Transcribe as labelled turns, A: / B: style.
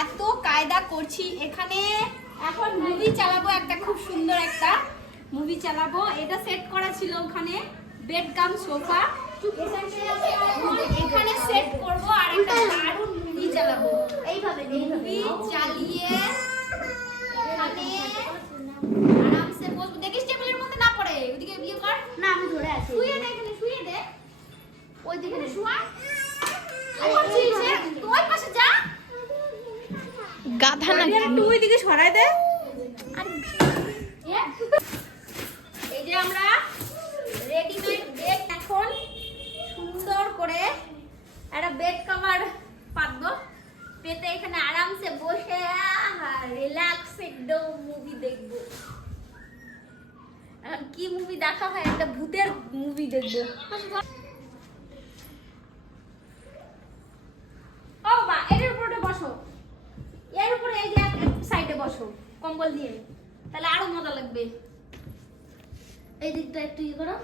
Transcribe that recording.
A: এত কায়দা করছি এখানে এখন মুভি চালাবো একটা খুব সুন্দর একটা মুভি চালাবো। এটা সেট করা ছিল ওখানে বেড কাম সোফা। এখানে সেট করব আর একটা দারুণ মুভি চালাবো।
B: এইভাবে
A: মুভি চালিয়ে এখানে আরামসে বসবো। দেখিস টেবিলের মধ্যে না পড়ে ওদিকে বিয়ে কর।
B: না আমি ধরে আছি।
A: শুয়ে দে এখানে শুয়ে দে।
B: ওই দিকে
A: এখানে শুয়া
C: গাধা নাকি?
A: একটু ওই দিকে সরাই দে। এই যে আমরা রেডিমেড বেড এখন সুন্দর করে একটা বেড কভার পাতবো। পেতে এখানে আরামসে বসে রিল্যাক্স একদম মুভি দেখব। কি মুভি দেখা হয়? একটা ভূতের মুভি দেখব। কম্বল দিয়ে তাহলে আরও মজা লাগবে।
B: এই দিকটা একটু ইয়ে করো।